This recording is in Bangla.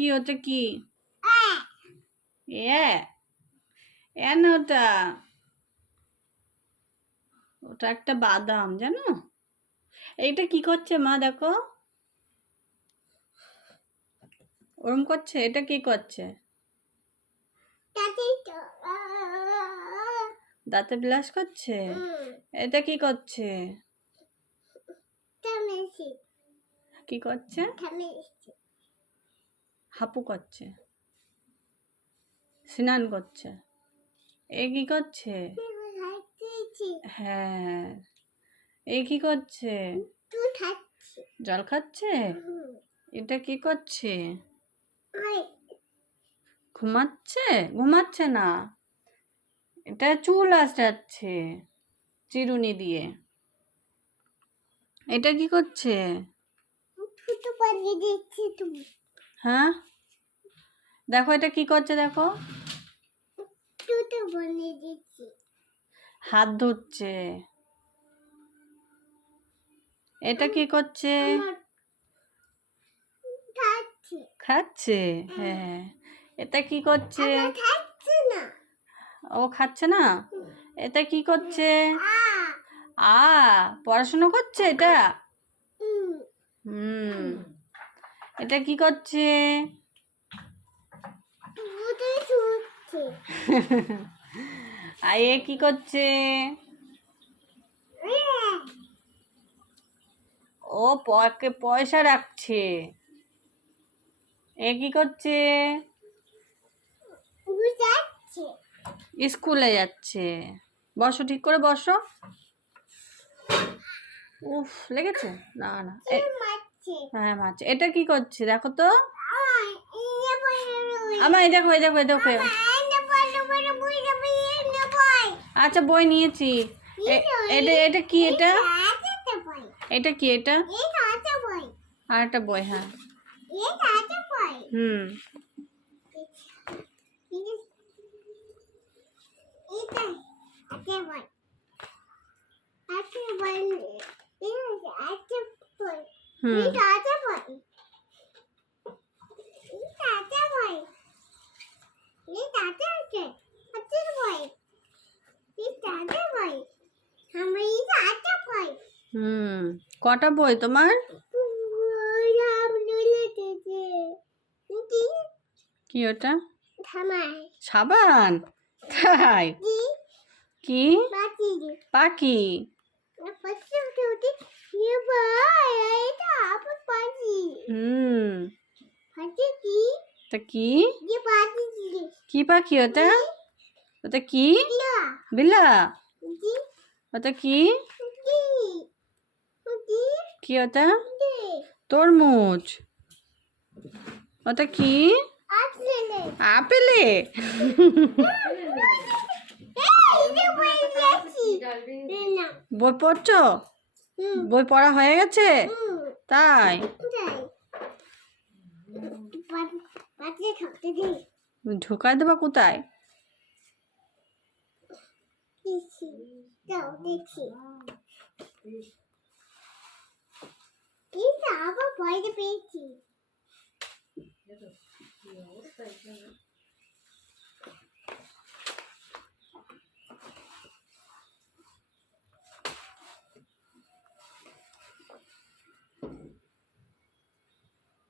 কি ওটা কি? এ না ওটা, ওটা একটা বাদাম জানো। এইটা কি করছে মা? দেখো ওরম করছে। এটা কি করছে? দাঁতে ব্লাশ করছে। এটা কি করছে? কি করছে? হাপু করছে, স্নান করছে। এ কি করছে? হ্যাঁ। এ কি করছে? জল খাচ্ছে। এটা কি করছে? ঘুমাচ্ছে? ঘুমাচ্ছে না, এটা চুল আঁচড়াচ্ছে চিরুনি দিয়ে। এটা কি করছে? হ্যাঁ দেখো এটা কি করছে, দেখো হাত ধুচ্ছে। এটা কি করছে? খাচ্ছে। হ্যাঁ। এটা কি করছে? ও খাচ্ছে না। এটা কি করছে? পড়াশোনা করছে এটা। এটা কি করছে? আর এ কি করছে? ও পয়সা রাখছে। এ কি করছে? স্কুলে যাচ্ছে। বসো, ঠিক করে বসো। উফ, লেগেছে? না না, হ্যাঁ মারছে। এটা কি করছে দেখো তো। আমার এই দেখো, এই দেখো, এই দেখো। আচ্ছা বই নিয়েছি। এটা এটা কি? এটা এটা কি? এটা আর একটা বই। হ্যাঁ হুম। কটা বই তোমার? কি ওটা? সাবান? তাই? কি পাখি? তা কি কি পাখি ওটা? ওটা কি? বিলা? ওটা কি? কি ওটা? তরমুজ? ওটা কি? আপেলে? বই পড়ছো? বই পড়া হয়ে গেছে? তাই? ঢোকায় দেবা কোথায়? আবার ভয় পেয়েছি।